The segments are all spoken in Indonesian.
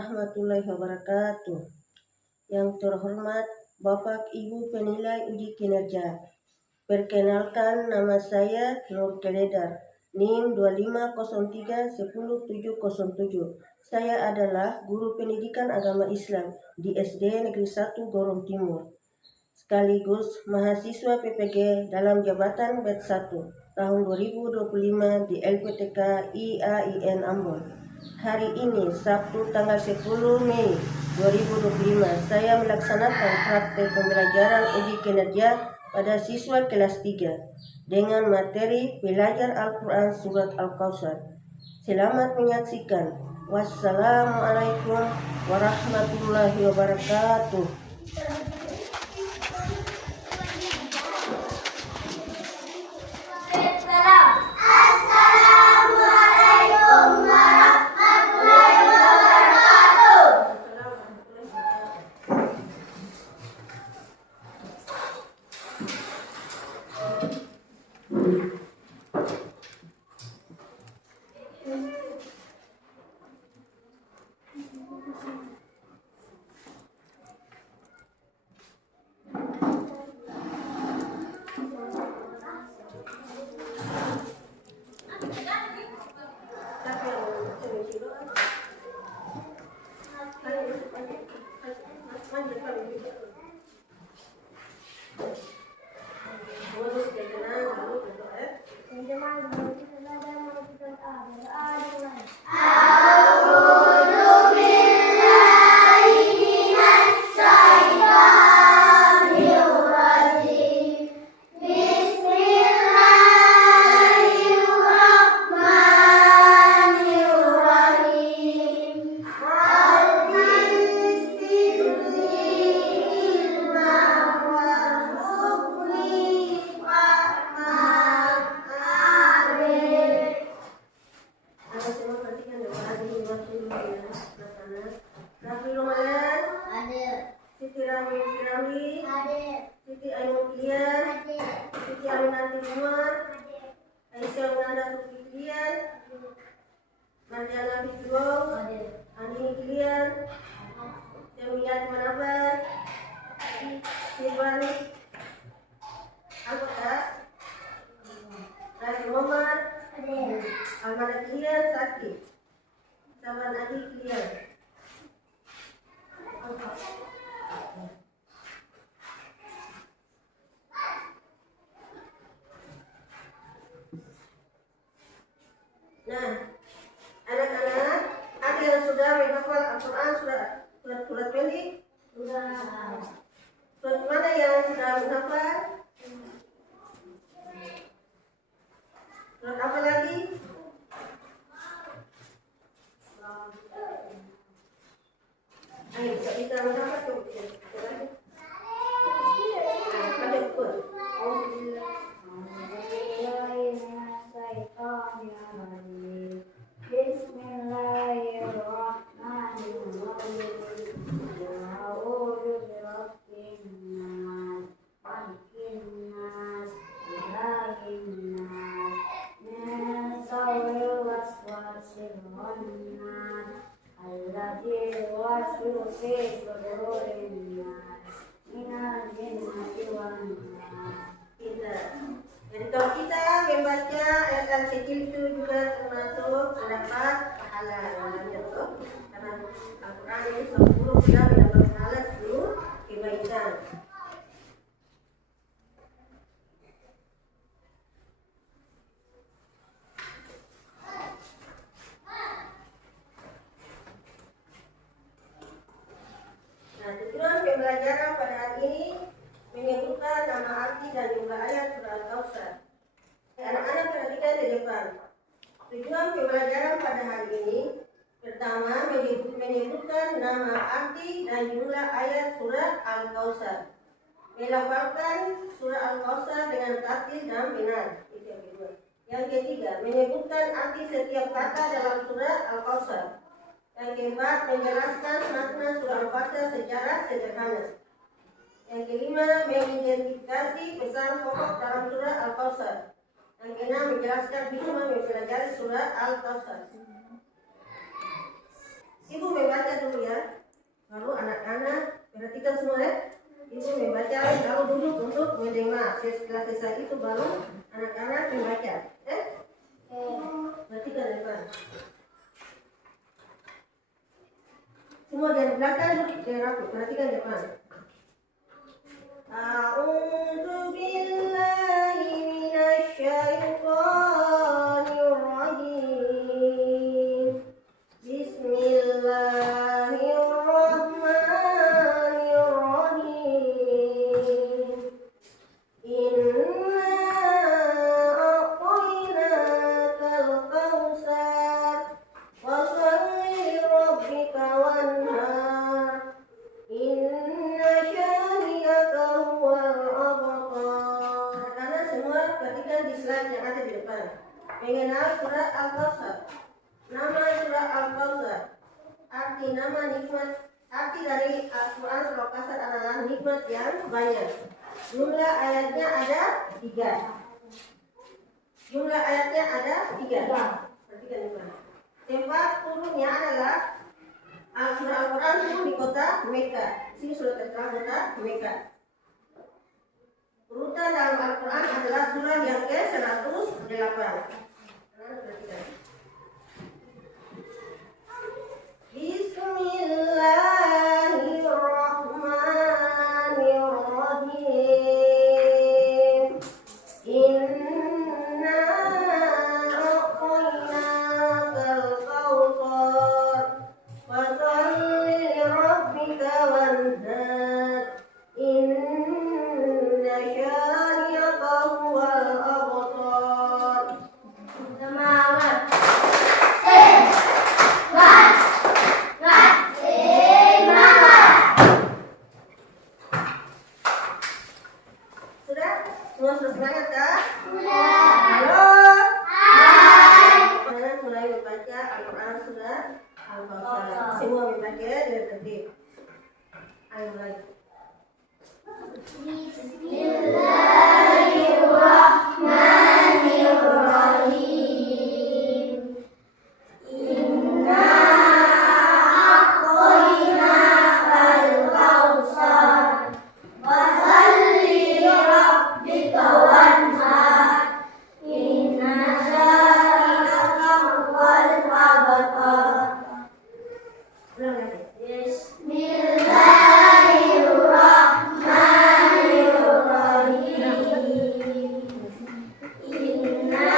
warahmatullahi wabarakatuh. Yang terhormat Bapak Ibu penilai uji kinerja. Perkenalkan, nama saya Nur Keledar, NIM 2503-10707. Saya adalah guru pendidikan agama Islam di SD Negeri 1 Gorom Timur, sekaligus mahasiswa PPG dalam jabatan BED 1 tahun 2025 di LPTK IAIN Ambon. Hari ini, Sabtu tanggal 10 Mei 2025, saya melaksanakan praktek pembelajaran uji kinerja pada siswa kelas 3 dengan materi belajar Al-Quran Surat Al-Kautsar. Selamat menyaksikan. Wassalamualaikum warahmatullahi wabarakatuh. Siti Rami, Siti Ainul-Kian, Siti Aminati Umar, Aisyah Munada Fikrian, Marjana Fisro, Ani Kilian, Semiyat Manabar, Sibani Anggota, Rasul Omar, Almana Kilian Sakti, Saban Adi Kilian. Nah, anak-anak, ada yang sudah menghafal Al-Quran surat pendek? Sudah. Surat mana yang sudah menghafal? Surat apa lagi? Ayo, bisa menghafal tuh. Jadi kalau kita membaca ayat kecil itu juga termasuk mendapat pahala, karena Al-Quran ini 10 sudah mendapat pahala 10 kebaikan. Nah, tujuan pembelajaran pada hari ini menyebutkan nama arti dan jumlah ayat surah Al-Kautsar. Anak-anak perhatikan di depan. Tujuan pembelajaran pada hari ini, pertama menyebutkan nama arti dan jumlah ayat surah Al-Kautsar. Melafalkan surah Al-Kautsar dengan tartil dan benar. Itu yang kedua. Yang ketiga, menyebutkan arti setiap kata dalam surah Al-Kautsar. Yang keempat, menjelaskan makna surah Al-Kautsar secara sederhana. Yang kelima, mengidentifikasi pesan pokok dalam surah Al-Kautsar. Yang keenam, menjelaskan hikmah mempelajari surah Al-Kautsar. Ibu membaca dulu ya. Lalu anak-anak perhatikan semua ya. Ibu membaca, lalu duduk untuk mendengar. Setelah selesai itu baru anak-anak membaca. Perhatikan depan. Semua dari belakang duduk di rapi. Perhatikan depan. A'udzu billahi minasyaitonir rajim. Bismillahirrahmanirrahim. Inna a'tainakal kautsar fasholli lirabbika wanhar. Inna syani'aka huwal abtar. Karena semua perhatikan di slide yang ada di depan. Mengenal surat Al-Kautsar. Nama surat Al-Kautsar. Arti nama nikmat. Arti dari Al-Quran Surah Al-Kautsar adalah nikmat yang banyak. Jumlah ayatnya ada 3. Jumlah ayatnya ada 3. Perhatikan depan. Tempat turunnya adalah surah Al-Quran turun di kota Mekah. Sini sudah tertera kota Mekah. Urutan dalam Al-Quran adalah surah yang ke-108. Bismillahirrahmanirrahim. Inna a'tainakal kautsar fasholli lirabbika wanhar. Inna syani'aka huwal abtar. Semangat. Sudah? Semua sudah semangat kah? Sudah. Halo? Hai. Sekarang mulai membaca Al-Quran surat Al-Kautsar. Semua membaca dengan tertib. Ayo mulai. Bismillahirrahmanirrahim. Inna a'tainakal kautsar fasholli lirabbika wanhar. Inna syani'aka huwal abtar. Bismillahirrahmanirrahim. Inna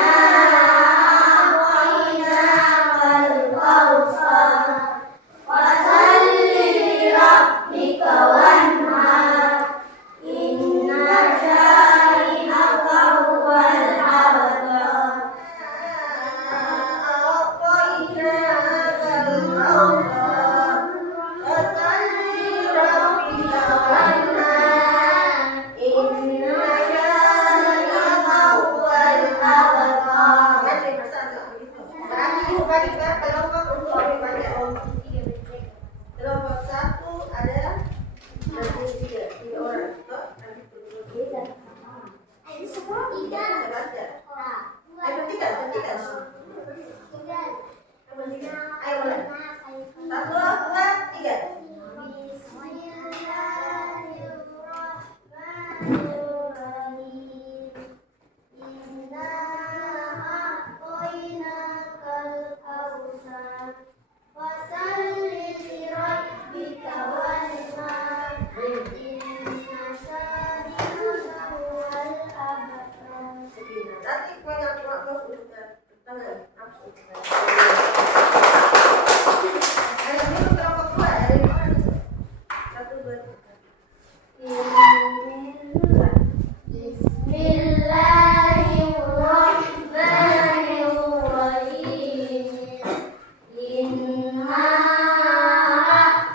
a'tainakal kautsar fasholli lirabbika wanhar. Inna syani'aka huwal abtar. A'tainakal kautsar fasholli lirabbika wanhar. Inna syani'aka huwal abtar. Berarti ibu bagi ke kelompok untuk membaca. Kelompok 1 ada nanti 3 orang. Ayo perhatikan. Ayo mulai. 1, 2, 3. Bismillahirrahmanirrahim. Inna a'tainakal kautsar fasholli lirabbika wanhar. Inna syani'aka huwal abtar. Nanti banyak waktu untuk tangan. Ayo dulu kelompok 2 dari mana? 1, 2, 3. Bismillahirrahmanirrahim. Inna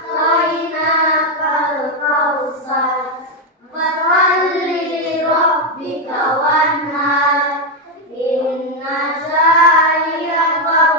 a'tainakal kautsar fasholli lirabbika wanhar. Inna syani'aka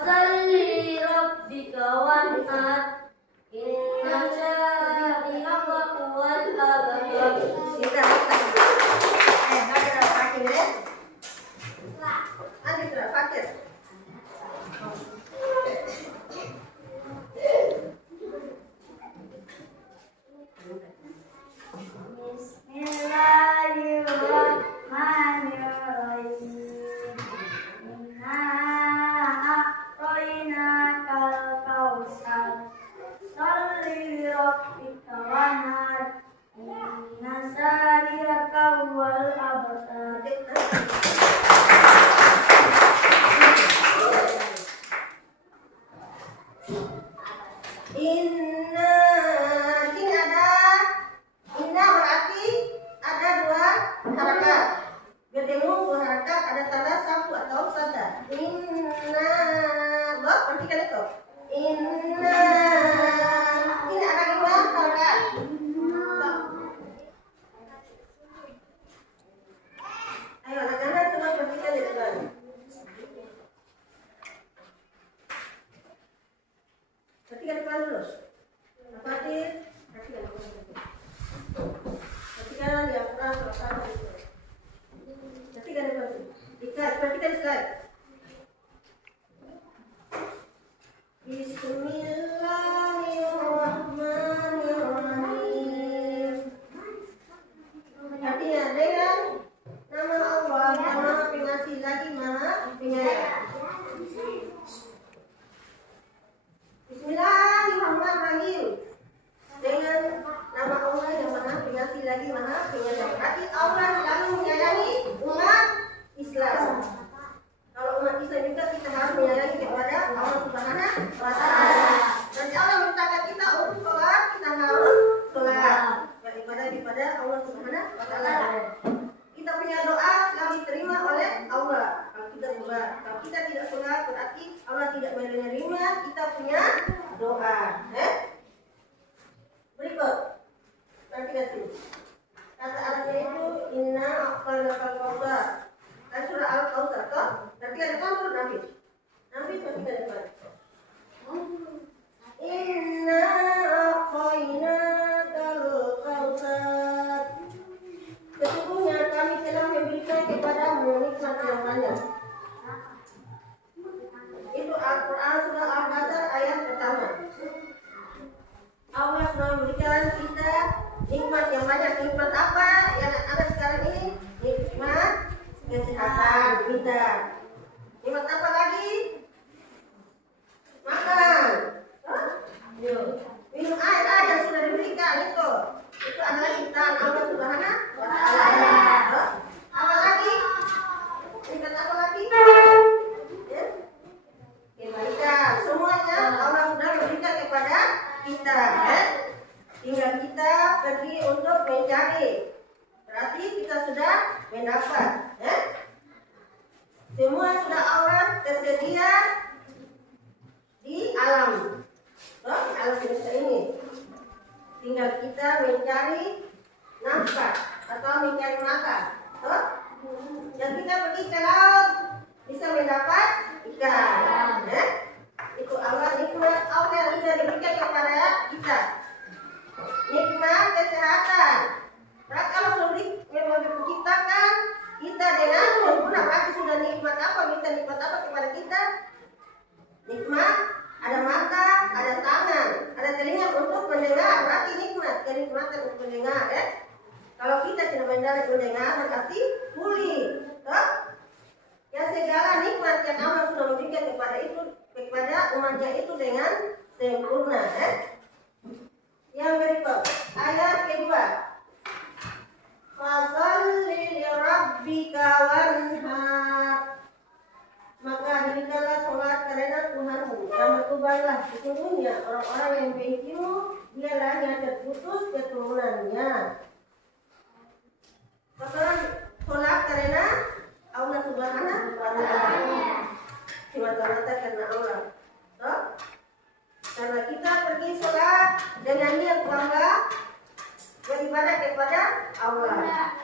Fasalli lirabbika wanhar. Inna syani'aka huwal abtar. Kita ada fakir ya? Ada sudah fakir. Bismillahirrahmanirrahim. Inna a'tainakal kautsar. Sholli lirabbika wanhar. Inna syani'aka huwal abtar. Inna, ini ada inna berarti ada dua harakat. Bertemu dua harakat, ada tanda sapu atau sada. Inna, perhatikan itu. Inna, ini ada dua harakat. Ayo anak-anak semua perhatikan di depan. Perhatikan depan terus. Perhatikan di atas selatan itu. Perhatikan depan itu. Perhatikan slide. Bismillahirrahmanirrahim. Artinya dengan nama Allah, nama pengasih lagi maha penyayang. Bismillahirrahmanirrahim. Dengan nama Allah yang maha pengasih lagi maha penyayang. Berarti Allah selalu menyayangi umat Islam. Kalau umat Islam juga kita harus menyayangi kepada Allah Subhanahu wa Ta'ala. Nanti Allah mintakan kita untuk sholat, kita harus sholat. Beribadah kepada Allah Subhanahu wa Ta'ala. Kita punya doa selalu diterima oleh Allah. Kalau kita sholat, kalau kita tidak sholat berarti Allah tidak menerima kita punya doa. Berikut, perhatikan sini. Kata Arabnya itu inna a'tainakal kautsar. Kan surah Al-Kautsar toh? Perhatikan depan turun Nafis. Nafis perhatikan depan. Inna a'tainakal kautsar. Sesungguhnya kami telah memberikan kepadamu nikmat yang banyak. Itu Al-Quran surah Al-Baqarah ayat pertama. Allah sudah memberikan kita nikmat yang banyak. Nikmat apa yang ada sekarang ini? Nikmat kesehatan kita. Nikmat apa lagi? Makan. Minum air yang sudah diberikan itu. Itu adalah ciptaan Allah Subhanahu wa Ta'ala. Apa lagi? Nikmat apa lagi? Kebaikan. Semuanya Allah sudah memberikan kepada kita. Tinggal kita pergi untuk mencari. Berarti kita sudah mendapat. Semua sudah Allah tersedia di alam. Alam semesta ini. Tinggal kita mencari nafkah atau mencari makan. Dan kita pergi ke laut bisa mendapat ikan. Itu Allah nikmat Allah yang sudah diberikan kepada kita. Nikmat kesehatan. Berarti Allah sudah menciptakan kita dengan sempurna. Berarti sudah nikmat apa? Minta nikmat apa kepada kita? Nikmat ada mata, ada tangan, ada telinga untuk mendengar. Berarti nikmat, kenikmatan untuk mendengar. Kalau kita tidak mendengar berarti tuli. Ya segala nikmat yang Allah sudah memberikan kepada umatnya itu dengan sempurna. Yang berikut ayat kedua. Fasalli lirabbika wanhar. Maka dirikanlah sholat karena Tuhanmu dan bertobatlah. Sesungguhnya orang-orang yang membencimu dialah yang terputus keturunannya. Sholat karena Allah Subhanahu wa Ta'ala. Semata-mata karena Allah. Karena kita pergi sholat dengan niat bangga beribadah kepada Allah.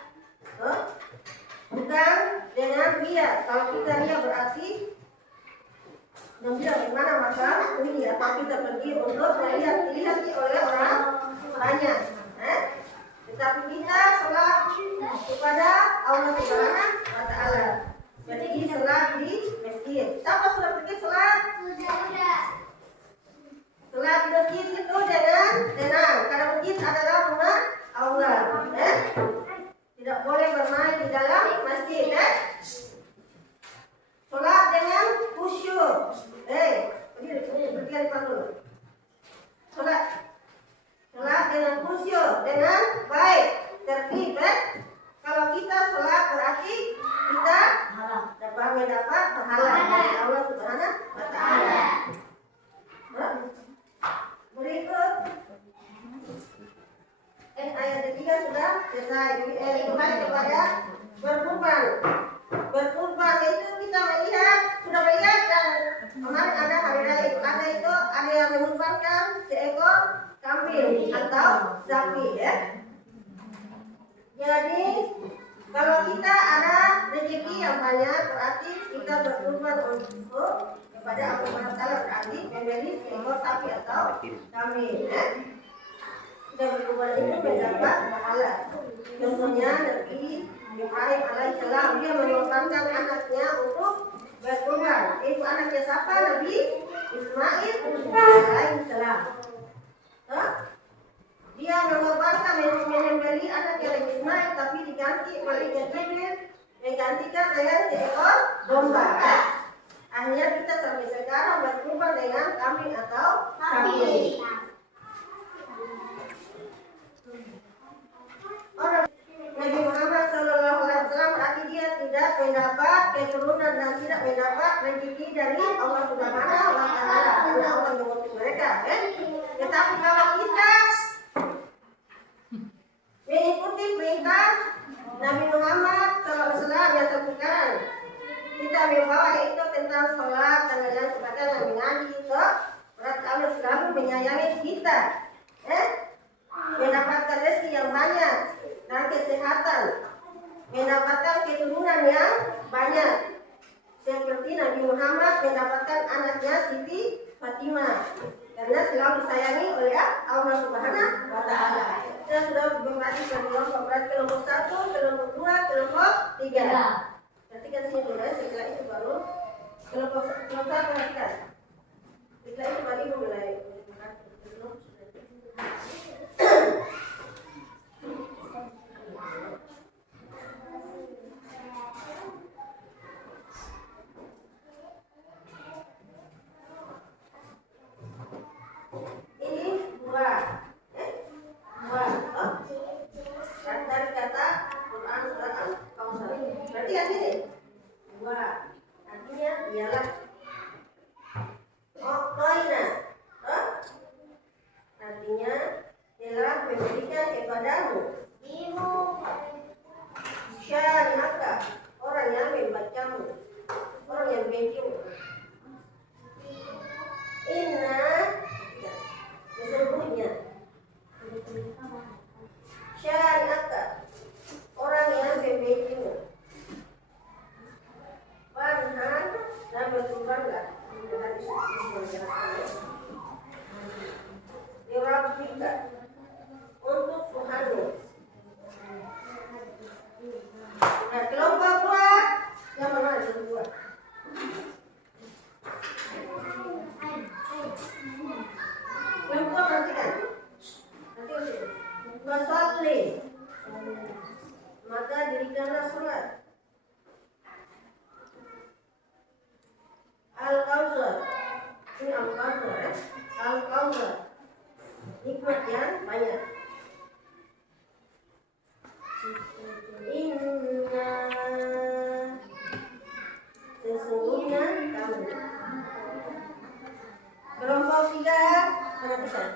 Bukan dengan riya. Kalau kita riya berarti bilang gimana maka ini ya, tapi kita pergi untuk dilihat oleh orang banyak. Tetapi kita sholat kepada Allah Subhanahu wa Ta'ala. Jadi ini sholat di masjid. Siapa sudah pergi sholat? Sholat di masjid itu dengan tenang. Karena masjid adalah rumah Allah. Tidak boleh bermain di dalam masjid. Sholat dengan khusyuk. Berdiri dulu. Sholat dengan khusyuk, dengan baik, tertib. Kalau kita sholat berarti kita dapat mendapat pahala dari Allah Subhanahu wa Ta'ala. Berikut ayat ketiga sudah selesai. Kembali kepada berkurban. Berkurban itu kita sudah melihat dan kemarin ada hari raya Idul Adha itu ada yang mengorbankan seekor kambing atau sapi ya. Jadi kalau kita ada rezeki yang banyak berarti kita berkurban untuk kepada Allah Subhanahu wa Ta'ala, berarti membeli seekor sapi atau kambing ya. Kita berkurban itu mendapat pahala. Contohnya Nabi Ibrahim alaihissalam, dia mengorbankan anaknya untuk berkurban. Itu anaknya siapa? Nabi Ismail alaihissalam. Dia mengorbankan membeli anaknya Nabi Ismail, tapi diganti oleh Jibril menggantikan dengan seekor domba. Akhirnya kita sampai sekarang berkurban dengan kambing atau sapi. Nabi Muhammad SAW berarti dia tidak mendapat keturunan dan tidak mendapat rezeki dari Allah Subhanahu wa Ta'ala karena Allah mengutus mereka. Tetapi kalau kita mengikuti perintah Nabi Muhammad SAW yang sebutkan, kita membawa itu tentang sholat dan lain sebagainya, mengaji itu berarti Allah selalu menyayangi kita, mendapatkan rezeki yang banyak dan kesehatan, mendapatkan keturunan yang banyak, seperti Nabi Muhammad mendapatkan anaknya Siti Fatimah karena selalu disayangi oleh Allah Subhanahu wa Ta'ala. Kita sudah berbagi kelompok, berarti kelompok 1, kelompok 2, kelompok 3. Perhatikan sini dulu ya, setelah itu baru kelompok 1 perhatikan. Setelah itu baru mulai. Maka dirikanlah sholat. Al-Kautsar. Ini Al-Kautsar ya. Al-Kautsar. Nikmat yang banyak. Inna sesungguhnya kamu. Kelompok 3 perhatikan.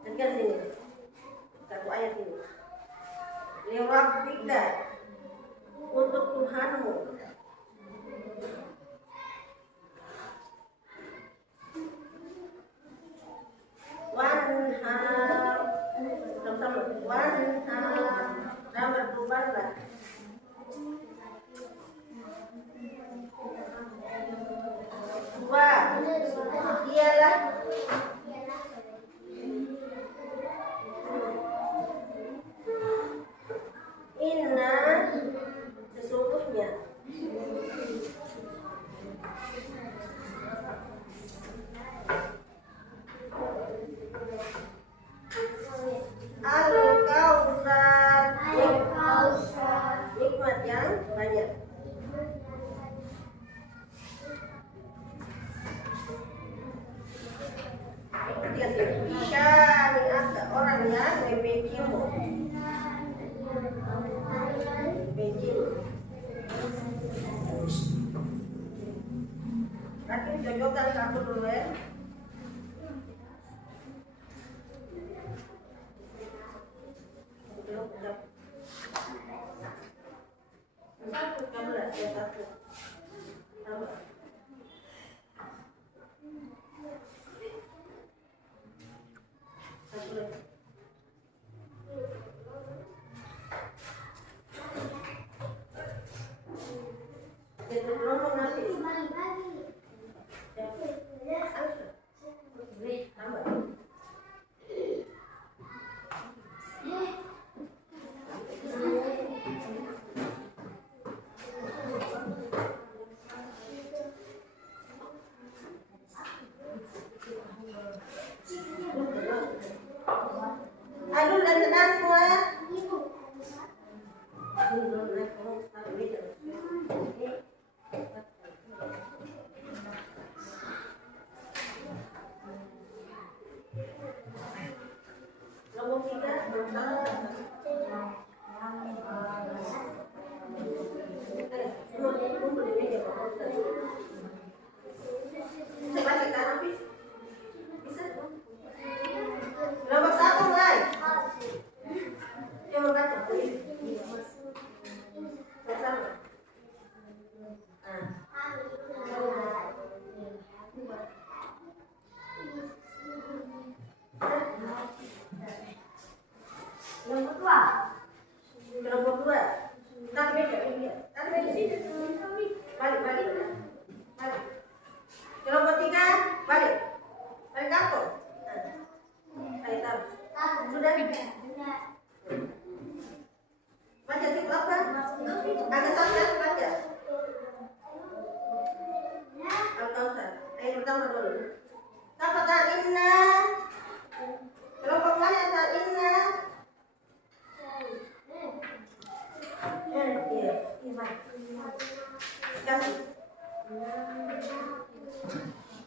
Dengar sini. Satu ayat ini. Lirabbika, untuk Tuhanmu. Wanhar, Nomor 14. Dua, ialah inna sesungguhnya. Al-Kautsar, nikmat yang banyak. Syani ada orang yang membencimu. Tapi cocokkan satu dulu ya. Satu, tambah ya satu. Tambah. Satu lagi. Jadi ngomong nanti. Tambah. Aduh, dan tenang semua. Nomor 1 mulai. Coba baca. Sama. Nomor 2. Nomor 2. Tarik meja ini. Tarik meja sini. Balik. Balik. Nomor 3, balik. Balik kantor. Ayo taruh. Sudah. Baca sih apa? Agak sangat baca. Al-Kautsar. Ayo pertama dulu. Kata inna. Kelompok mana kata inna? Iya. Kasih.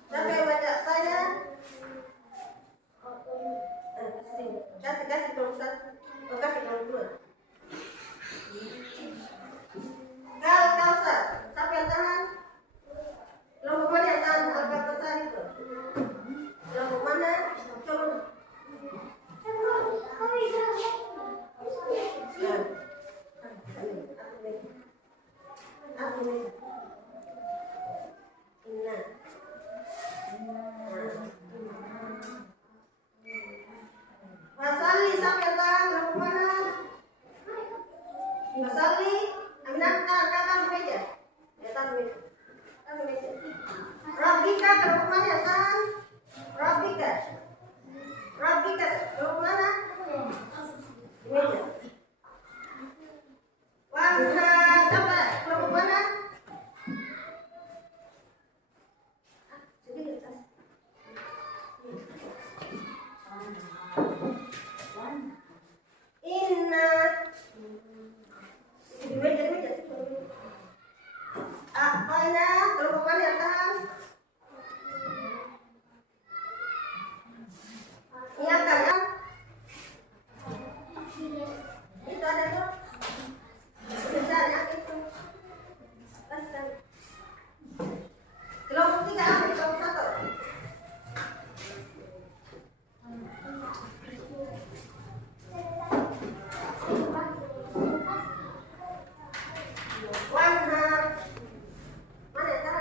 Siapa yang baca saya? Kasih kelompok 1. Kasih kelompok 2. Al-Kautsar. Siapa yang tahan? Kelompok mana yang tahan Al-Kautsar itu? Kelompok mana? Coba. Masali, siapa yang tahan? Kelompok mana? Masali, Aminata, kakak meja. Ya, taruh meja. Taruh meja. Rabbika, kelompok mana yang tahan? Rabbika, kelompok mana? Di meja. Wahna, siapa? Kelompok mana? Inna. Di meja. Apanya? Kelompok mana yang tahan? Ingatkan ya. Itu ada tuh. Misalnya itu. Kelompok 3 apa? Kelompok 1. Warna mana ya?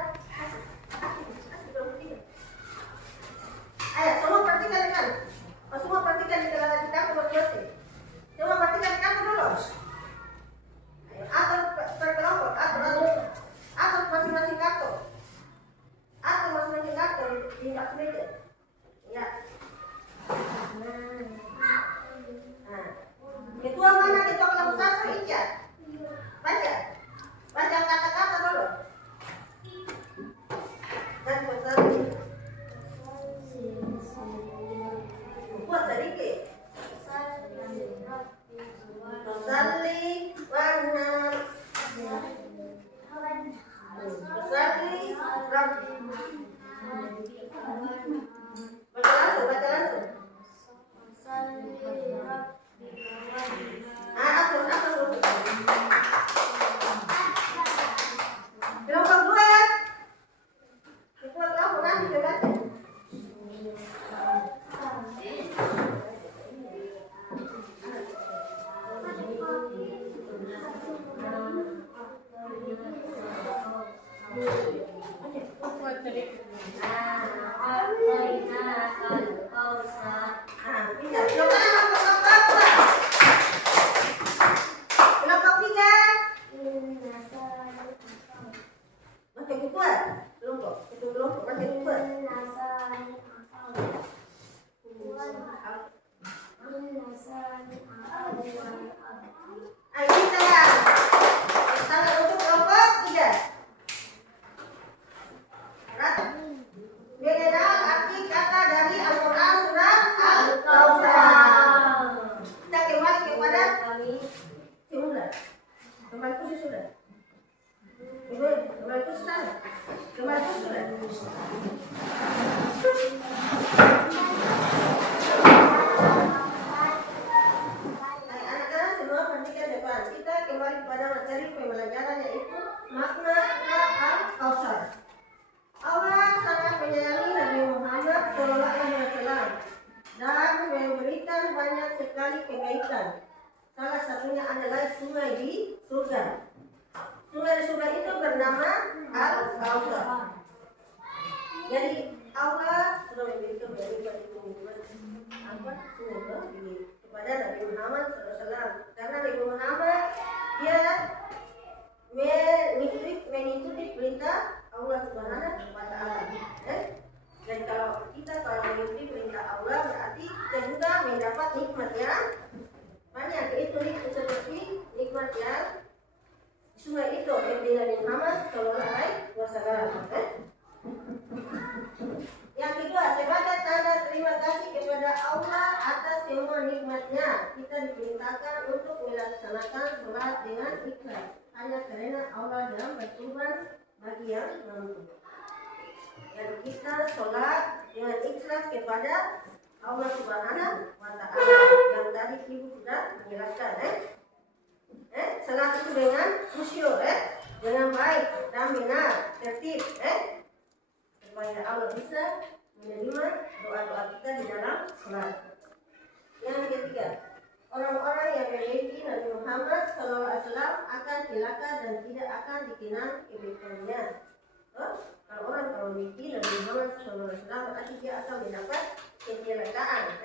Ayo kita tangan untuk kelompok 3. Mengenal arti kata dari Al-Quran surat Al-Kautsar. Kita kembali kepada semula. Kembali ke sudah. Kembali ke sudah. Kembali ke sudah. Anak-anak semua perhatikan depan. Kita kembali kepada materi pembelajaran yaitu makna surat Al-Kautsar. Allah sangat menyayangi Nabi Muhammad SAW dan memberikan banyak sekali kebaikan. Salah satunya adalah sungai di surga. Sungai di surga itu bernama Al-Kautsar. Jadi Allah sudah memberikan banyak sungai kepada Nabi Muhammad SAW. Karena Nabi Muhammad dia mengikuti perintah Allah Subhanahu wa Ta'ala. Dan kalau mengikuti perintah Allah berarti kita juga mendapat nikmat yang banyak, yaitu nikmat seperti nikmat yang sungai itu yang Nabi Muhammad Sallallahu Alaihi Wasallam. Yang kedua, sebagai tanda terima kasih kepada Allah atas semua nikmatnya, kita diperintahkan untuk melaksanakan sholat dengan ikhlas hanya karena Allah dan berkorban bagi yang mampu. Dan kita sholat dengan ikhlas kepada Allah Subhanahu wa Ta'ala yang tadi Ibu sudah menjelaskan. Sholat itu dengan khusyuk, dengan baik dan benar, tertib, supaya Allah bisa menerima doa-doa kita di dalam sholat. Yang ketiga, orang-orang yang memiliki Nabi Muhammad SAW akan celaka dan tidak akan dikenal kebaikannya. Kalau orang memiliki Nabi Muhammad SAW berarti dia akan mendapat kecelakaan,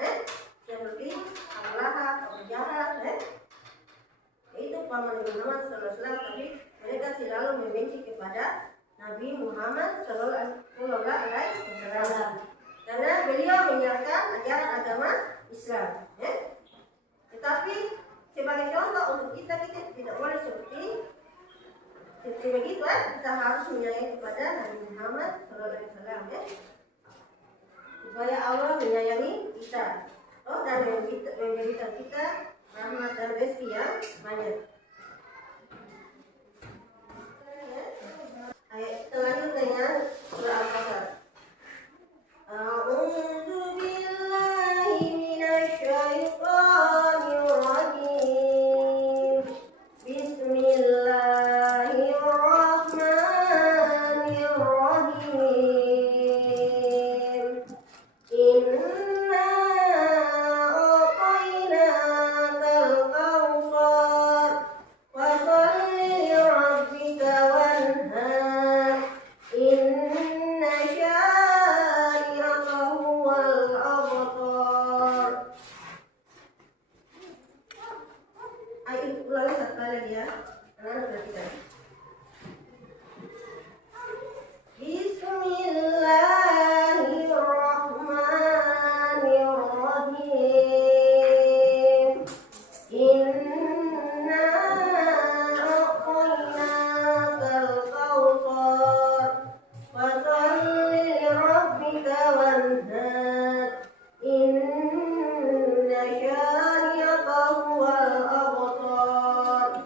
seperti Abu Lahab, Abu Jahal, itu paman Nabi Muhammad SAW, tapi mereka selalu membenci kepada Nabi Muhammad Sallallahu Alaihi Wasallam karena beliau menyiarkan ajaran agama Islam. Tetapi sebagai contoh untuk kita tidak boleh seperti begitu. Kita harus menyayangi kepada Nabi Muhammad Sallallahu Alaihi Wasallam, supaya Allah menyayangi kita, dan memberikan kita rahmat dan rezeki yang banyak. Lanjut dengan surah Al-Kautsar. A'udzu billahi minasyaitonir rajim. Bismillahirrahmanirrahim. Inna a'tainakal kautsar fasholli lirabbika wanhar. Inna syani'aka huwal abtar. Ayo ulangi satu kali lagi ya. Anak-anak perhatikan. Bismillahirrahmanirrahim. Inna a'tainakal kautsar fasholli lirabbika wanhar. Inna syani'aka huwal abtar.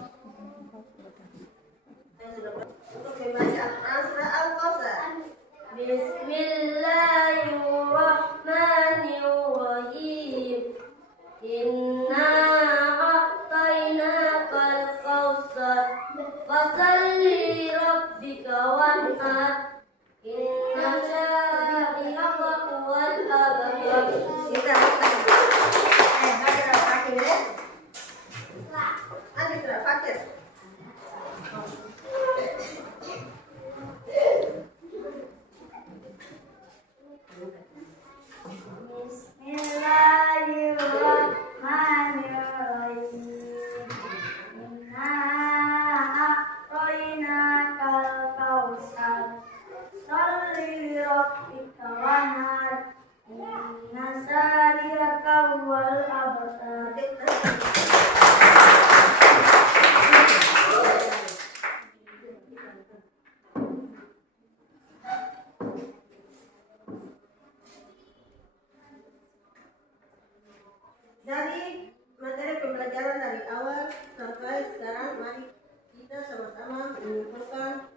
Dari materi pembelajaran dari awal sampai sekarang, mari kita sama-sama menyimpulkan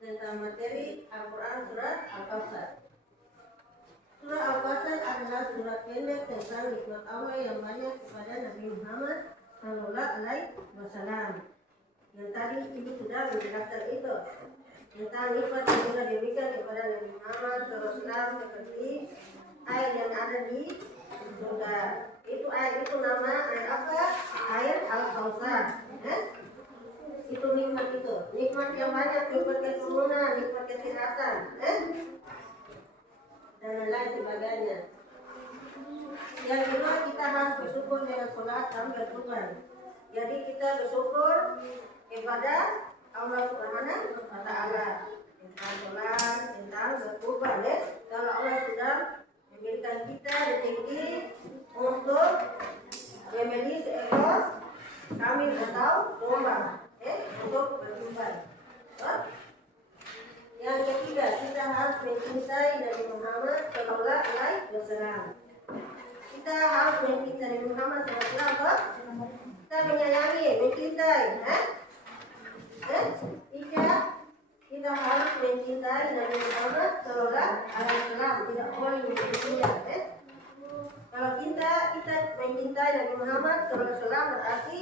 tentang materi Al-Quran Surat Al-Kautsar. Surah Al-Kautsar adalah surat pendek tentang nikmat Allah yang banyak kepada Nabi Muhammad Sallallahu Alaihi Wasallam. Yang tadi ibu sudah menjelaskan itu tentang nikmat yang sudah diberikan kepada Nabi Muhammad Sallallahu Alaihi Wasallam, seperti ayat yang ada di surga. Itu ayat itu nama ayat apa? Ayat Al-Kautsar. Itu nikmat itu, nikmat yang banyak, nikmat keturunan, nikmat kesehatan, dan lain sebagainya. Yang kedua, kita harus bersyukur dengan sholat sambil berkurban. Jadi kita bersyukur kepada Allah Subhanahu wa Ta'ala tentang sholat, tentang berkurban. Kalau Allah sudah memberikan kita rezeki untuk membeli seekor kambing atau domba, untuk berkurban. Yang ketiga, kita harus mencintai Nabi Muhammad Sallallahu Alaihi Wasallam. Kita harus mencintai Nabi Muhammad Sallallahu Alaihi Wasallam. Kita menyayangi, mencintai. Kita harus mencintai Nabi Muhammad Sallallahu Alaihi Wasallam. Tidak boleh mencintainya. Kalau kita mencintai Nabi Muhammad Sallallahu Alaihi Wasallam, berarti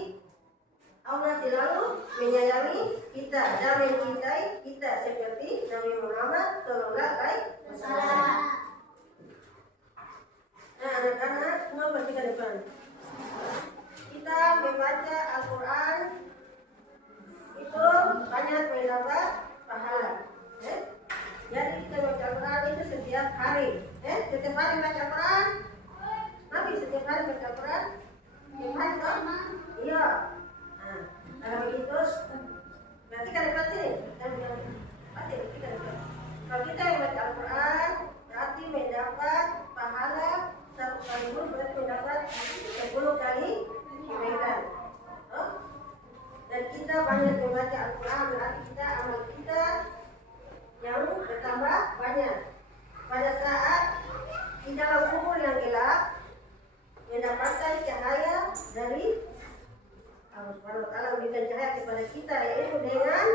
Allah selalu menyayangi kita dan mencintai kita seperti Nabi Muhammad Sallallahu Alaihi Wasallam. Nah, anak-anak semua perhatikan depan. Kita membaca Al-Quran itu banyak mendapat pahala. Jadi kita baca Al-Quran itu setiap hari. Setiap hari baca Al-Quran. Nabi setiap hari baca Al-Quran. Setiap hari toh? Iya. Kalau begitu, berarti kan dekat sini. Kalau kita membaca Al-Quran, berarti mendapat pahala 1 kali pun berarti mendapat 10 kali kebaikan. Dan kita banyak membaca Al-Quran, berarti kita amal kita yang bertambah banyak. Pada saat di dalam kubur yang gelap, mendapatkan cahaya dari Allah Subhanahu wa Ta'ala, memberikan cahaya kepada kita, yaitu dengan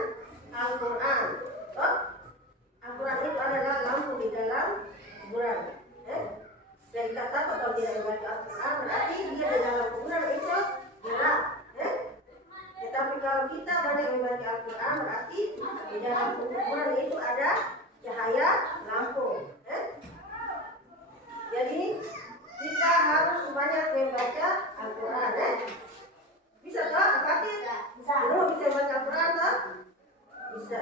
Al-Quran. Al-Quran itu adalah lampu di dalam kuburan. Dan kita tahu kalau tidak membaca Al-Quran, berarti dia di dalam kuburan itu gelap. Tetapi kalau kita banyak membaca Al-Quran, berarti di dalam kuburan itu ada cahaya lampu. Jadi kita harus banyak membaca Al-Quran. Bisa tak? Apa bisa? Bisa baca Al-Quran tak? Bisa.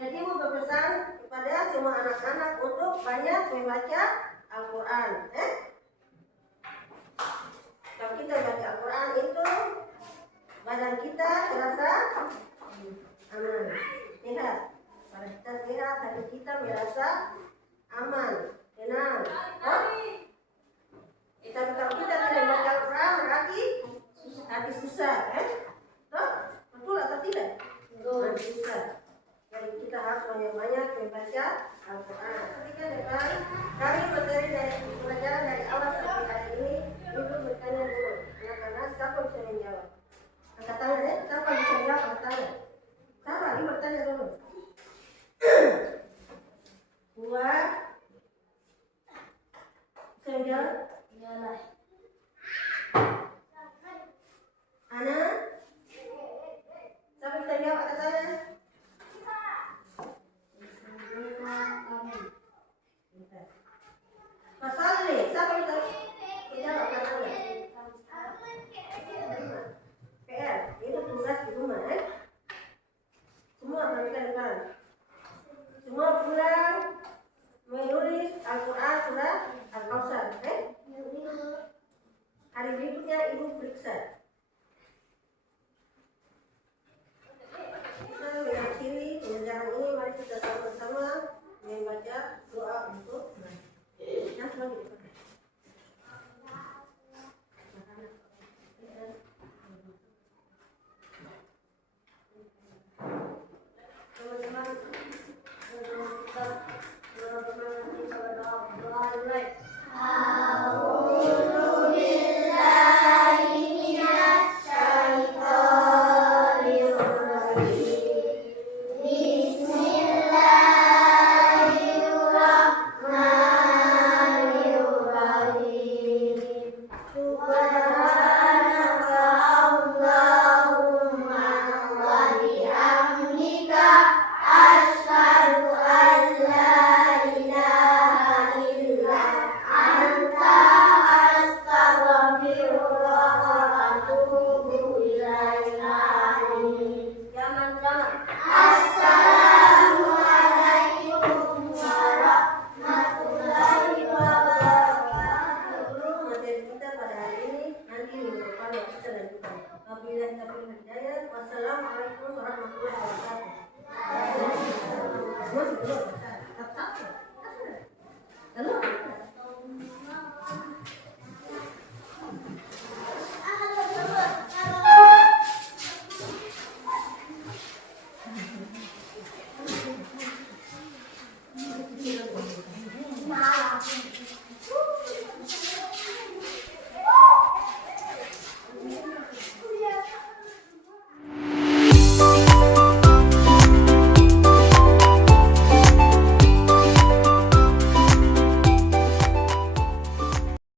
Jadi ibu berpesan kepada semua anak-anak untuk banyak membaca Al-Quran. Kalau kita baca Al-Quran itu badan kita terasa aman, sehat. Pada kita sehat, hati kita merasa aman, tenang. Kalau kita tidak baca Al-Quran, berarti hati susah, betul atau tidak? Betul, susah. Jadi kita harus banyak-banyak membaca Al-Quran. Ketika depan kami materi dari pelajaran dari awal sampai hari ini, ibu bertanya dulu, anak-anak siapa bisa menjawab? Angkat tangan ya, siapa bisa menjawab? Angkat tangan. Siapa? Ibu bertanya dulu. Buat bisa menjawab? Iyalah. Ana, siapa bisa jawab atas sana? Pasal ni, siapa bisa jawab atas sana? PR, itu tugas di rumah, Semua perhatikan depan. Semua pulang menulis Al-Quran Surah Al-Kautsar, Hari berikutnya ibu periksa. Kita mengakhiri pelajaran ini, mari kita sama-sama membaca doa untuk atubu ilaihi. Zaman-zaman. Assalamualaikum warahmatullahi wabarakatuh. Sebelum materi kita pada hari ini, nanti minggu depan kita lanjutkan. Wabillahi taufiq wal hidayah. Wassalamualaikum warahmatullahi wabarakatuh.